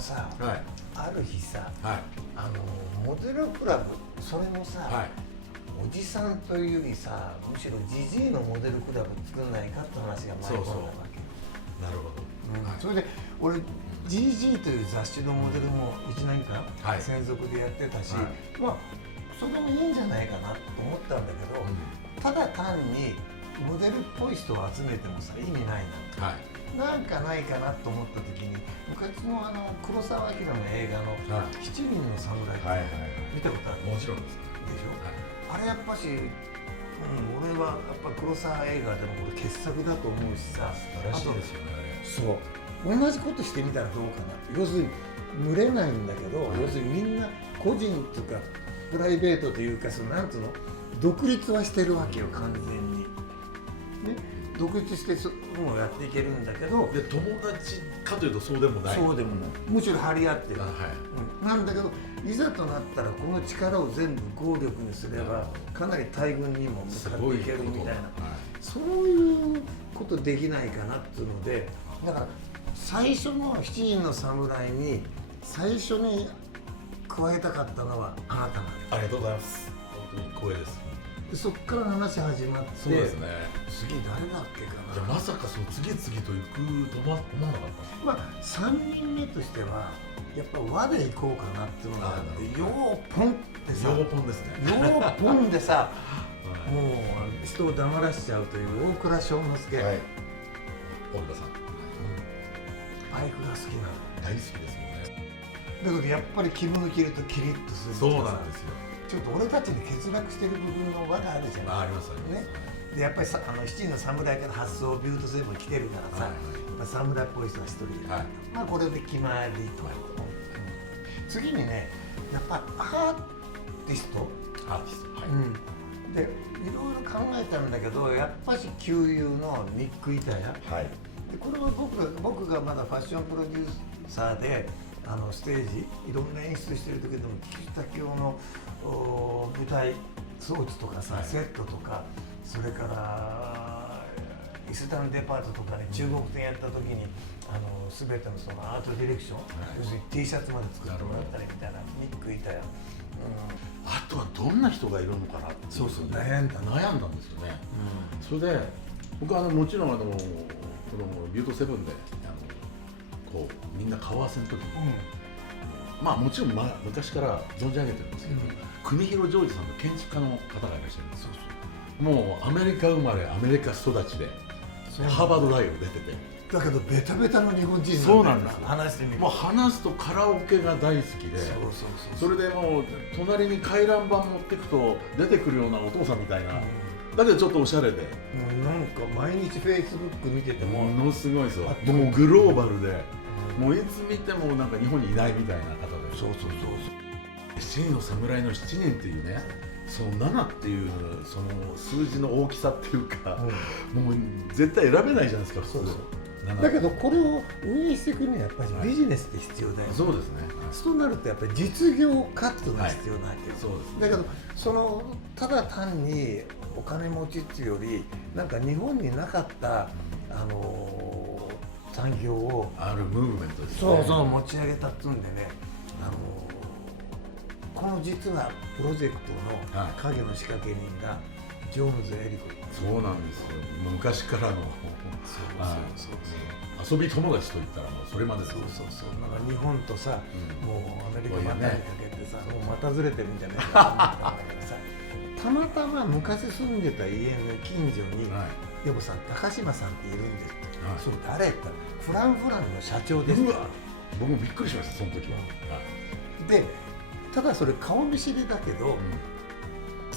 さ、はい、ある日さ、はい、モデルクラブ、それもさ、はい、おじさんというよりさ、むしろジジイのモデルクラブ作んないかって話が前に込んだわけ。なるほど。それで俺 GG という雑誌のモデルも1年間専属でやってたし、まあそれもいいんじゃないかなと思ったんだけど、ただ単にモデルっぽい人を集めてもさ意味ないな、なんかないかなと思った時に昔の黒澤明の映画の「七人の侍」見たことある？もちろんです。でしょ、あれやっぱし、俺はやっぱ黒沢映画でもこれ傑作だと思うしさ、素晴らしいですよね。そう同じことしてみたらどうかなって、要するに群れないんだけど、要するにみんな個人とかプライベートというか、そのなんつうの独立はしてるわけよ完全に、ね、独立してもやっていけるんだけど、で友達かというとそうでもない。そうでもない、むしろ張り合ってる、なんだけどいざとなったらこの力を全部合力にすればかなり大軍にも向かっていけるみたいな、そういうことできないかなっていうので、だから最初の「七人の侍」に最初に加えたかったのはあなたなんです。ありがとうございます。本当に光栄です。でそっから話始まって、そうですね。次誰だっけかな。じゃあまさかそう次々と行くと思わなかった。まあ3人目としてはやっぱ和で行こうかなっていうのがあって、ようポンってさ、ようポンですね。ようポンでさもう人を黙らしちゃうという大倉正之助、大倉さん、バイクが好きなの。大好きですよね。だけどやっぱり着物着るとキリッとする。そうなんですよ。ちょっと俺たちに欠落してる部分の輪があるじゃない。ありますね。でやっぱりさ七人の侍から発想ビュートセブン来てるからさ、侍っぽい人は一人いる、まあこれで決まりと、次にねやっぱアーティスト、でいろいろ考えたんだけど、やっぱし旧友のニック・イタヤ、でこれは僕がまだファッションプロデューサーでステージいろんな演出してる時でも菊田京の舞台装置とかさ、セットとか、それから伊勢丹デパートとかね、中国店やった時に全てのそのアートディレクション、要するに T シャツまで作ってもらったりみたいな、ニック・イタヤ、あとはどんな人がいるのかなって、そうそう悩んだんですよね。それで僕はもちろんこのビュートセブンでこうみんな顔合わせの時に、まあもちろん昔から存じ上げてるんですけど、国広ジョージさんの建築家の方がいらっしゃるんですよ。もうアメリカ生まれアメリカ育ちでハーバード大学出てて、だけどベタベタの日本人そうなんですよ。話してみる、もう話すとカラオケが大好きで、それでもう隣に回覧板持ってくと出てくるようなお父さんみたいな、だけどちょっとおしゃれで、なんか毎日フェイスブック見ててもものすごいですよ。もうグローバルで、もういつ見てもなんか日本にいないみたいな方で、七人の侍の7人っていうね、その7っていうその数字の大きさっていうか、もう絶対選べないじゃないですか普通。だけどこれを運営していくにはやっぱりビジネスって必要だよね。そうですね。そうなるとやっぱり実業家っていうのが必要なわけよ。だけどそのただ単にお金持ちっていうより、なんか日本になかった産業をあるムーブメントですね。そうそう持ち上げたっていうんでね、この実はプロジェクトの影の仕掛け人がジョーンズ・エリコ。そうなんですよ。もう昔からの遊び友達といったらもうそれまでです。なんか日本とさ、もうアメリカまたにかけてさ、もうまたずれてるんじゃないかと思ったんだけどさ、たまたま昔住んでた家の近所に「でもさ高島さんっているんです」って「それ誰?」って言ったら「フランフランの社長です」って。僕もびっくりしましたその時は。でただそれ顔見知りだけど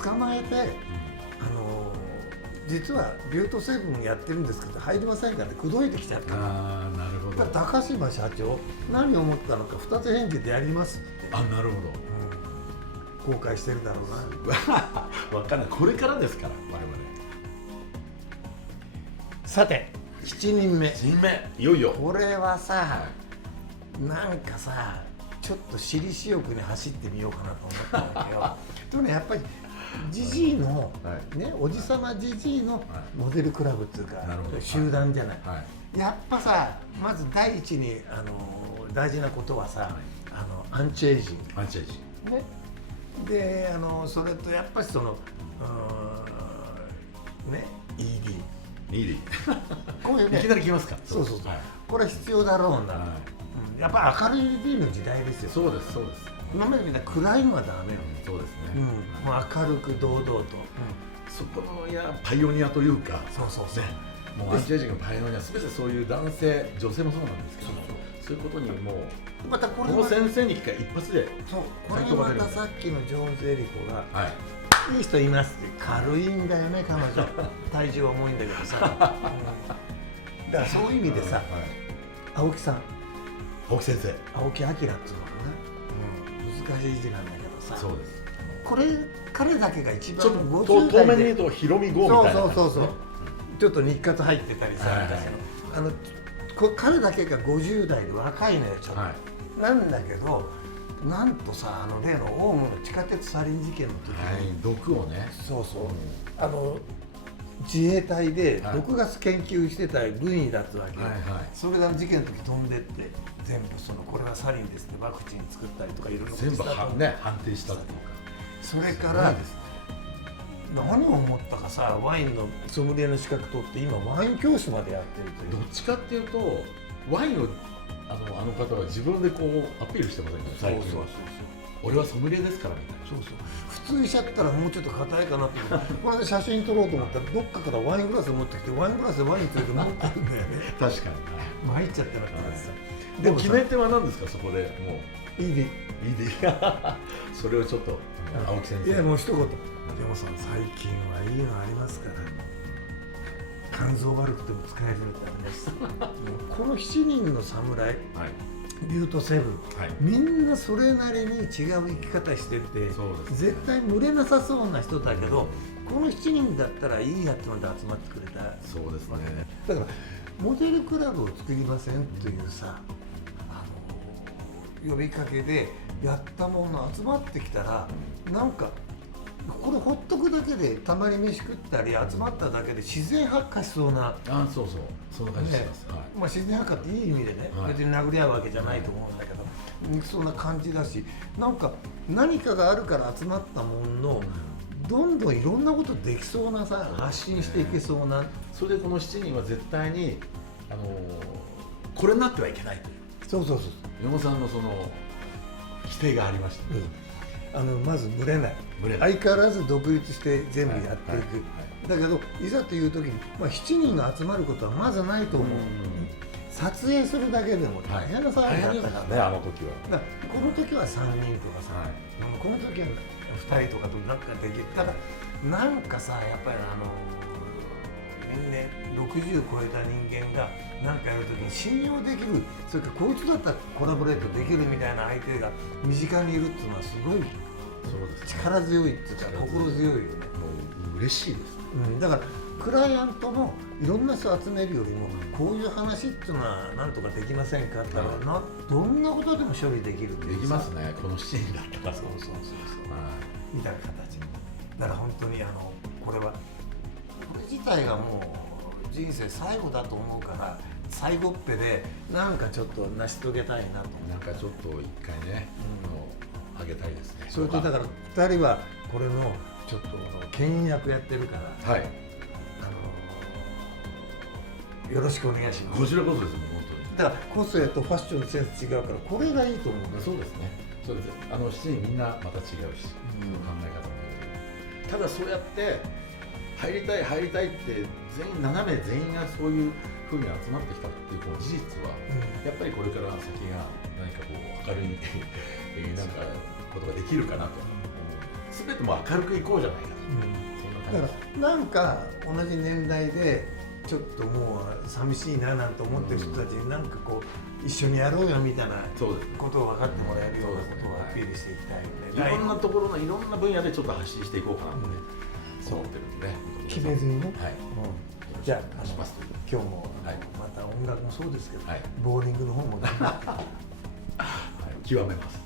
捕まえて実はビュートセブンやってるんですけど入りませんかって口説いてきちゃったの。なるほど。高島社長何を思ったのか二つ返事でやりますって。なるほど。後悔してるだろうな。分かんない。これからですから我々。さて7人目。7人目いよいよ。これはさ、なんかさちょっと私利私欲に走ってみようかなと思ったんだけどでもねやっぱりジジイの、ね、おじさまジジイのモデルクラブっていうか集団じゃない、やっぱさまず第一に大事なことはさ、アンチエイジング。アンチエイジング。ね。でそれとやっぱりそのね ED こういうねいきなり来ますか。そうそうそう、これは必要だろうな、やっぱ明るい ED の時代ですよ。そうですそうです。今までみたいな暗いのはダメよ。そうですね。もう明るく堂々と、そこのパイオニアというか、そうそうそう、もうアンチエイジングのパイオニア、すべてそういう男性女性もそうなんですけど、そういうことにもうまたこれこの先生に聞か一発で、そうこれがまたさっきのジョーンズ・エリコが、いい人いますって軽いんだよね彼女体重は重いんだけどさ、だからそういう意味でさ、青木さん、青木先生、青木明っていうのかな、難しい字なんだけどさ、そうです。これ彼だけが一番ちょっと50代で遠目に言うとヒロミ号みたいな、そうちょっと日活入ってたりさ、彼だけが50代で若いのよちょっと、なんだけどなんとさ例のオウムの地下鉄サリン事件の時に、毒をね、自衛隊で毒ガス研究してた軍医だったわけよ、それが事件の時飛んでって全部これはサリンですってワクチン作ったりとかいろいろ全部ね判定したっていうか、それから何を思ったかさ、ワインのソムリエの資格取って今ワイン教師までやってるという。どっちかっていうとワインをあの方は自分でこうアピールしてませんか、最近は。俺はソムリエですからみたいな。普通にしちゃったらもうちょっと硬いかなってこの間写真撮ろうと思ったらどっかからワイングラス持ってきてワイングラスでワインついて持ってるんだよね確かに参っちゃってなかったさ。でも決め手は何ですか、そこでもういいでそれをちょっと青木先生。いやもう一言、でもさん最近はいいのありますから、肝臓悪くても使えるってありますこの7人の侍、ビュートセブン、みんなそれなりに違う生き方してて、絶対群れなさそうな人だけど、この7人だったらいいやってので集まってくれた。そうですね。だからモデルクラブを作りませんというさ、呼びかけでやったもの集まってきたら、なんかこれほっとくだけでたまに飯食ったり集まっただけで自然発火しそうな、そうそんな感じします。自然発火っていい意味でね、別に殴り合うわけじゃないと思うんだけど、そんな感じだし、なんか何かがあるから集まったものの、どんどんいろんなことできそうなさ、発信していけそうな。それでこの7人は絶対にこれになってはいけないという。そう山本さんのその規定がありました、まず群れない、相変わらず独立して全部やっていく、だけどいざという時に、7人が集まることはまずないと思う、撮影するだけでも大変な騒ぎだったからね、あの時は。この時は3人とかさ、この時は2人とかとなんかできたら、なんかさ、やっぱり年々60超えた人間が何かやるときに信用できる、それからこいつだったらコラボレートできるみたいな相手が身近にいるっていうのはすごい力強いっていうか心強いよね。もう嬉しいです、だからクライアントもいろんな人集めるよりも、こういう話っていうのは何とかできませんかって言ったら、どんなことでも処理できるっていう。できますね、このシーンだったら。そうみたいな形。だから本当にこれはこれ自体がもう人生最後だと思うから、最後っぺでなんかちょっと成し遂げたいなと。なんかちょっと一回ね、あげたいですね。それとだから2人はこれのちょっと牽引役やってるから、よろしくお願いします。こちらこそですもん、本当に。だから個性とファッションのセンス違うから、これがいいと思う。そうですね。そうです。7人みんなまた違うし、考え方も。ただそうやって入りたいって7名全員がそういう風に集まってきたっていうこの事実は、やっぱりこれから先が何かこう明るいなんかことができるかなと。全ても明るくいこうじゃないかと。だからなんか同じ年代でちょっともう寂しいななんて思ってる人たちになんかこう一緒にやろうよみたいなことを分かってもらえるようなことをアピールしていきたいよね。いろんなところのいろんな分野でちょっと発信していこうかなとね、思ってるんでね。決めずにね。じゃあ今日もまた音楽もそうですけど、ボーリングの方も頑張って極めます。